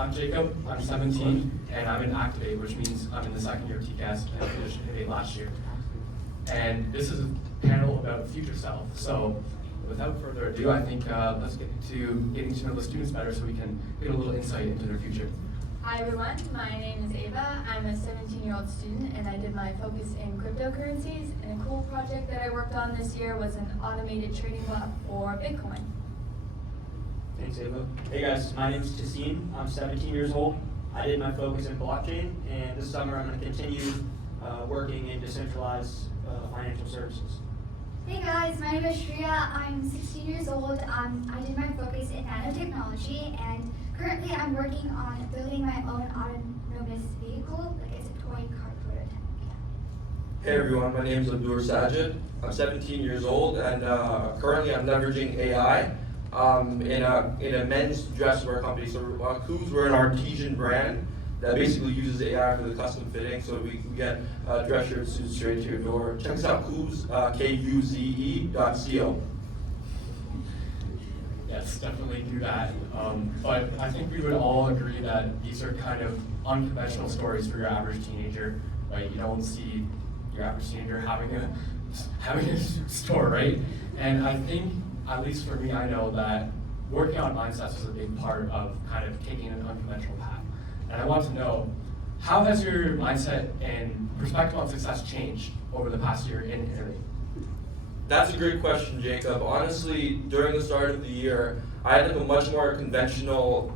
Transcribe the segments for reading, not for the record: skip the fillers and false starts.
I'm Jacob, I'm 17, and I'm in Activate, which means I'm in the second year of TCAS, and I finished Innovate last year. And this is a panel about future self. So without further ado, I think let's get to getting to know the students better so we can get a little insight into their future. Hi everyone, my name is Ava. I'm a 17-year-old student and I did my focus in cryptocurrencies, and a cool project that I worked on this year was an automated trading bot for Bitcoin. Thanks, Ava. Hey guys, my name is Tassine. I'm 17 years old. I did my focus in blockchain, and this summer I'm going to continue working in decentralized financial services. Hey guys, my name is Shreya. I'm 16 years old. I did my focus in nanotechnology, and currently I'm working on building my own autonomous vehicle. Like, it's a toy car prototype. Hey everyone, my name is Abdur Sajid. I'm 17 years old, and currently I'm leveraging AI in a men's dress wear company. So Kuz, we're an artisan brand that basically uses AI for the custom fitting, so we get dress shirts suited straight to your door. Check us out, Kuze, Kuze.co. Yes, definitely do that. But I think we would all agree that these are kind of unconventional stories for your average teenager, right? You don't see your average teenager having a store, right? And I think, at least for me, I know that working on mindsets is a big part of kind of taking an unconventional path. And I want to know, how has your mindset and perspective on success changed over the past year in Innovate? That's a great question, Jacob. Honestly, during the start of the year, I had like a much more conventional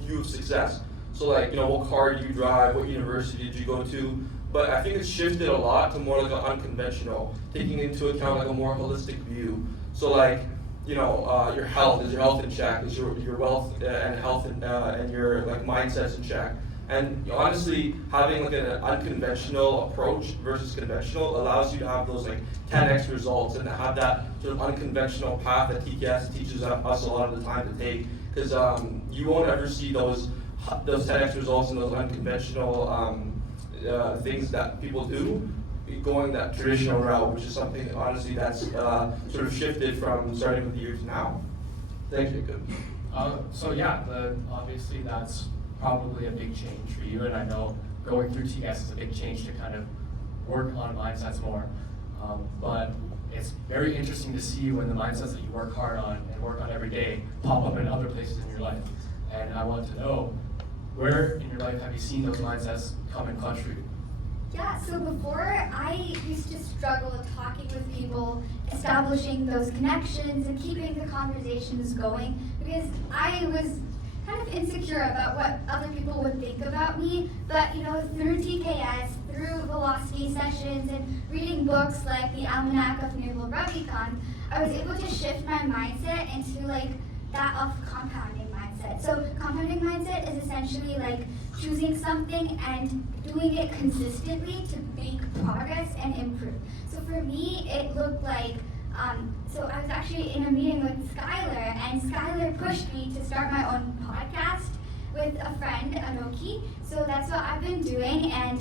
view of success. So what car do you drive, what university did you go to? But I think it's shifted a lot to more like an unconventional, taking into account like a more holistic view. So your health, is your health in check? Is your wealth and health and your mindsets in check? And honestly, having an unconventional approach versus conventional allows you to have those 10x results and to have that sort of unconventional path that TCAS teaches us a lot of the time to take. Because you won't ever see those 10x results and those unconventional things that people do going that traditional route, which is something honestly that's sort of shifted from starting with the year to now. Thank you, Jacob. Obviously that's probably a big change for you, and I know going through TCAS is a big change to kind of work on mindsets more. But it's very interesting to see when the mindsets that you work hard on and work on every day pop up in other places in your life. And I want to know, where in your life have you seen those mindsets come in clutch for you? Yeah, so before I used to struggle talking with people, establishing those connections and keeping the conversations going, because I was kind of insecure about what other people would think about me. But through TKS, through velocity sessions, and reading books like the Almanac of Naval Ravikant, I was able to shift my mindset into that of compounding mindset. So compounding mindset is essentially choosing something and doing it consistently to make progress and improve. So for me, it looked like, so I was actually in a meeting with Skylar, and Skylar pushed me to start my own podcast with a friend, Anoki. So that's what I've been doing, and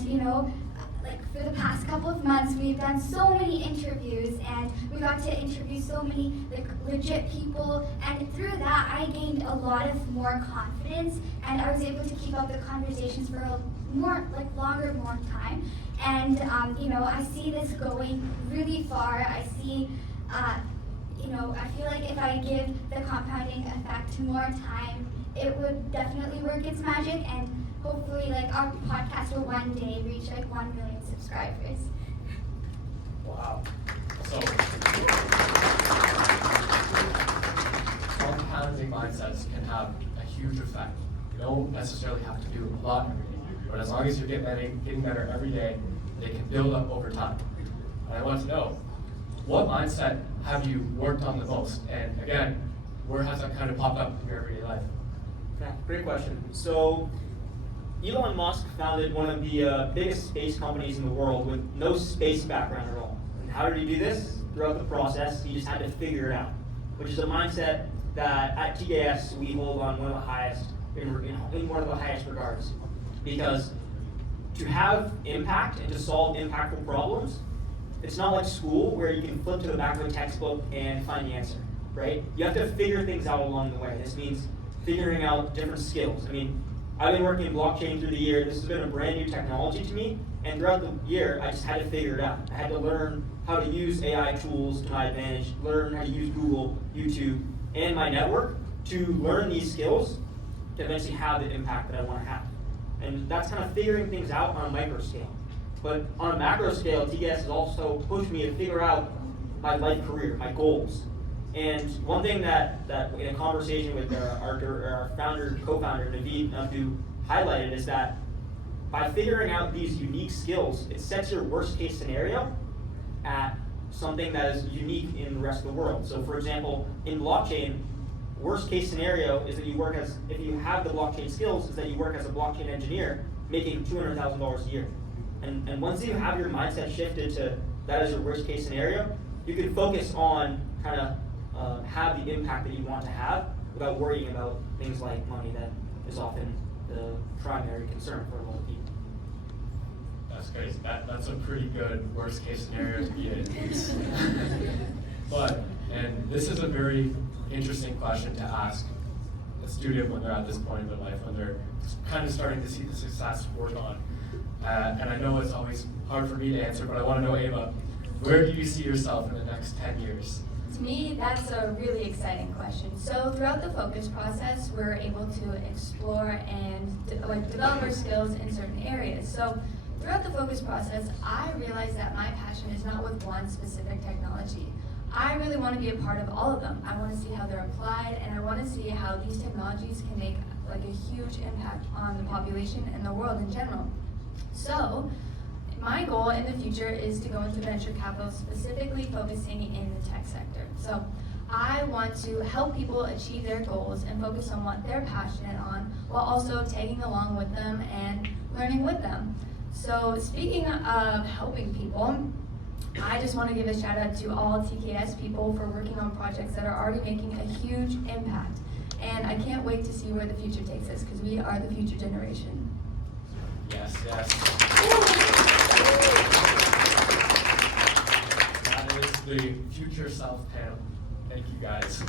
for the past couple of months, we've done so many interviews, and we got to interview so many legit people, and through that, I gained a lot of more confidence, and I was able to keep up the conversations for a more time. And I see this going really far. I see, I feel like if I give the compounding effect more time, it would definitely work its magic, and hopefully our podcast will one day reach 1 million subscribers. Wow. So, compounding mindsets can have a huge effect. You don't necessarily have to do a lot every day, but as long as you're getting better every day, they can build up over time. And I want to know, what mindset have you worked on the most? And again, where has that kind of popped up in your everyday life? Yeah, great question. So Elon Musk founded one of the biggest space companies in the world with no space background at all. And how did he do this? Throughout the process, he just had to figure it out, which is a mindset that at TKS we hold on one of the highest, in one of the highest regards. Because to have impact and to solve impactful problems, it's not like school where you can flip to the back of a textbook and find the answer, right? You have to figure things out along the way. This means figuring out different skills. I mean, I've been working in blockchain through the year. This has been a brand new technology to me, and throughout the year, I just had to figure it out. I had to learn how to use AI tools to my advantage, learn how to use Google, YouTube, and my network to learn these skills to eventually have the impact that I want to have. And that's kind of figuring things out on a micro scale. But on a macro scale, TKS has also pushed me to figure out my life career, my goals. And one thing that in a conversation with our founder, co-founder, Naveed Abdu, highlighted is that by figuring out these unique skills, it sets your worst case scenario at something that is unique in the rest of the world. So for example, in blockchain, worst case scenario is that you work as, if you have the blockchain skills, is that you work as a blockchain engineer making $200,000 a year. And once you have your mindset shifted to that as your worst case scenario, you can focus on kind of have the impact that you want to have without worrying about things like money that is often the primary concern for a lot of people. That's crazy. That's a pretty good worst case scenario to be in. But, and this is a very interesting question to ask a student when they're at this point in their life, when they're kind of starting to see the success work on. And I know it's always hard for me to answer, but I want to know, Ava, where do you see yourself in the next 10 years? To me, that's a really exciting question. So throughout the focus process, we're able to explore and develop our skills in certain areas. So throughout the focus process, I realized that my passion is not with one specific technology. I really want to be a part of all of them. I want to see how they're applied, and I want to see how these technologies can make like a huge impact on the population and the world in general. So my goal in the future is to go into venture capital, specifically focusing in the tech sector. So I want to help people achieve their goals and focus on what they're passionate on, while also tagging along with them and learning with them. So speaking of helping people, I just want to give a shout out to all TKS people for working on projects that are already making a huge impact. And I can't wait to see where the future takes us, because we are the future generation. Yes, yes. That is the future self panel. Thank you guys.